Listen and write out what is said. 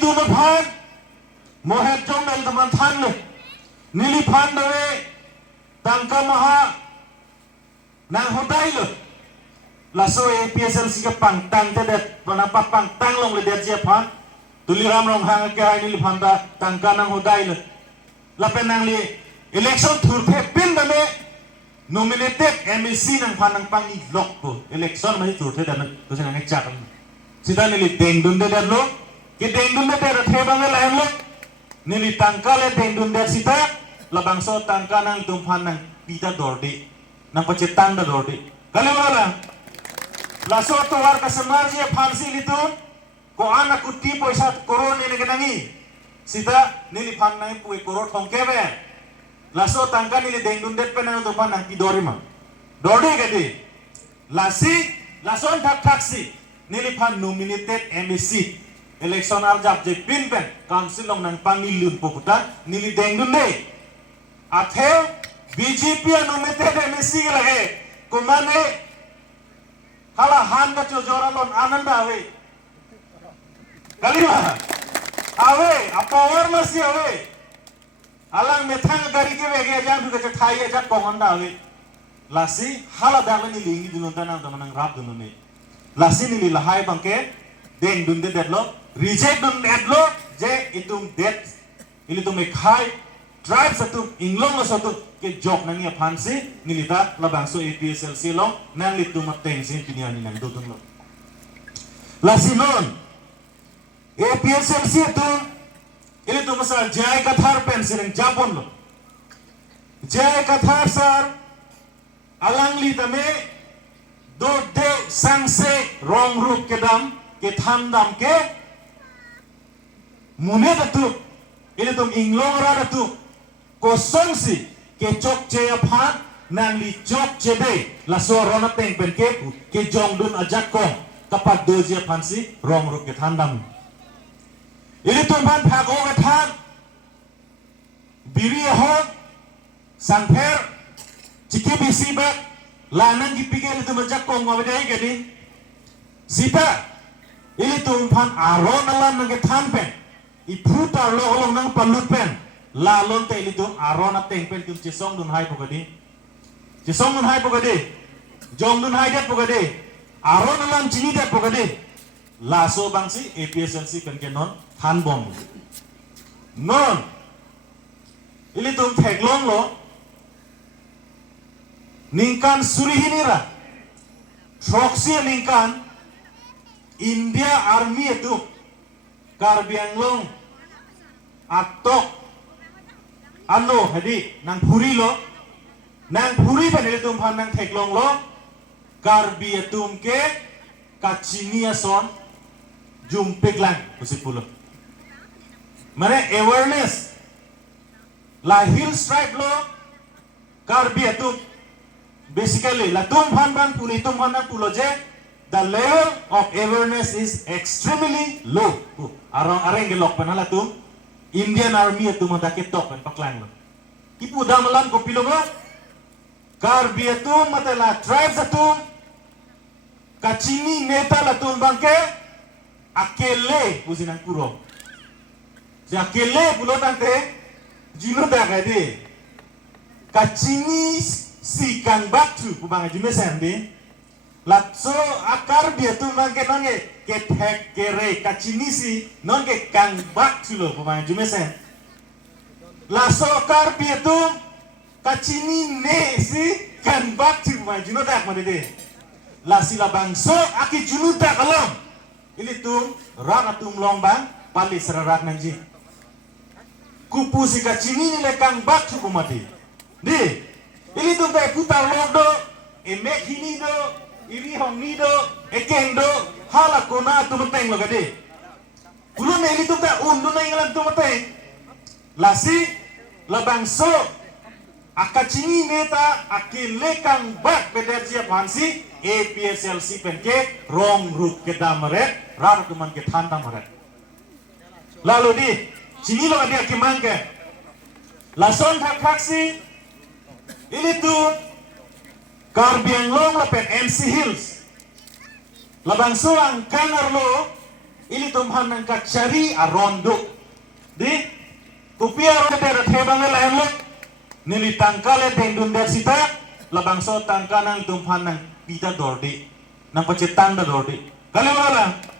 tu maphan mohet jong mel teman than le nili phan dawe tangka maha nang hodai le laso APSLC ka pangtang te det panapa pangtang long le det je phan tuliram long hang ke ai nili phan da tangka nang hodai le la penang li election thur phe pin da me nominated MEC nang phan nang pang ni lok po election mai thur the da na to sing nang chak sida nili deng dun de lo ke deng dun de the bang la hem lo nili tangka le deng dun de sita la bangso tangka nang tum phan nang pita dordi nang pacetang da dordi kali wala la so to war ka samar je phansi litun ko ana kutti poisa koron ne ganangi sita nili phan nai pui koro thongke be la so tangka nili deng dun det penang tum phan nang ki dorima dordi gadi la son thak thaksi nili phan nominated MEC election arjab je pin pen council long nang pang nilun poputa nili deng dun ne athe BJP nominated MEC lage kumane hala han ka chojora lon ananda ave kalima ave power masi ave alang methang gari ke vege jam du ke thai ja kongonda ave lasi hala dangla ni lingi dunun tanang tamanang rap dunun ne lasi ni lahai bangke deng dun de detlo reject dun detlo je itum det ilitum khai tribe satu inglong satu ke jok nangi phansi nilita labangso APSLC long nang litu mateng sin piniani nang dudun lo lasinon APSLC tu ilitu masal jai kathar pensiring japon lo jai kathar sar alang li tame do de sangse rong rup ke dam ke tham dam ke mune datu ilitu inglong ra datu kosong si ke chok che aphat nang li chok che de la so rona teng pen ke jong dun ajak ko kapat do je phansi rong ru ke thandam ili tum phan phak o ke than biri ho sang pher chiki bisi ba la nang gi pigel tum ajak ko ngwa de ke di sita ili tum phan aron alam nang ke than pen I putar lo olong nang palut pen la lon te litum arona teng pen tum chisong dun hai pogadi chisong dun hai pogadi jong dun hai det pogadi arona lam chini det pogadi la so bangsi APSLC pen ke non than bom non ilitum theklong lo ningkan surihinira troksi ningkan India Army itu Karbi Anglong atok ano hadi nang puri lo nang puri pa nila tum nang theklong lo Karbi atum ke kachini son jumpik lang usip pulo mane awareness la hill stripe lo Karbi atum basically la tum pan puri tum nang pulo je the level of awareness is extremely low arang gelok panala tum Indian Army itu mata ketok kan paklang lo. Ipu damalan ko pilongo. Karbi itu mata la tribes itu kachini neta la tum bangke akele buzinan kuro. Si akele bulo tante jino da kade. Kachini si kang batu kubang jume sende. Latso akar dia tu mangke nange ke thek kere kachini si non ke kang bak chulo pemain jumesen laso akar dia tu kachini ne si kang bak chu pemain juno dak made la sila bangso aki junu dak alam ili tum ran atum long bang pali serarak nanji kupu si kachini ni le kang bak chu pemati di ili tum be putar lodo emek hini do iri hong ni do ekeng do hala kona tu mateng lo gade kulo meli tu ta undu na inglan tu mateng lasi labang so akachini neta akile kang bak bederjia phansi APSLC penke rong rut ke damaret rar tuman ke thanda maret lalu di sini lo dia kimangke lason thak thaksi ini tu Karbi Anglong lapen MC Hills labang suang kanar lo ili tumhan ng katsari arondo. Di, kupia ronde pero tebang lain lo, nili tangkale tendun der sita, labang so tangka ng tumhan ng pita dordi, ng pacitang da dordi. Kaliwala.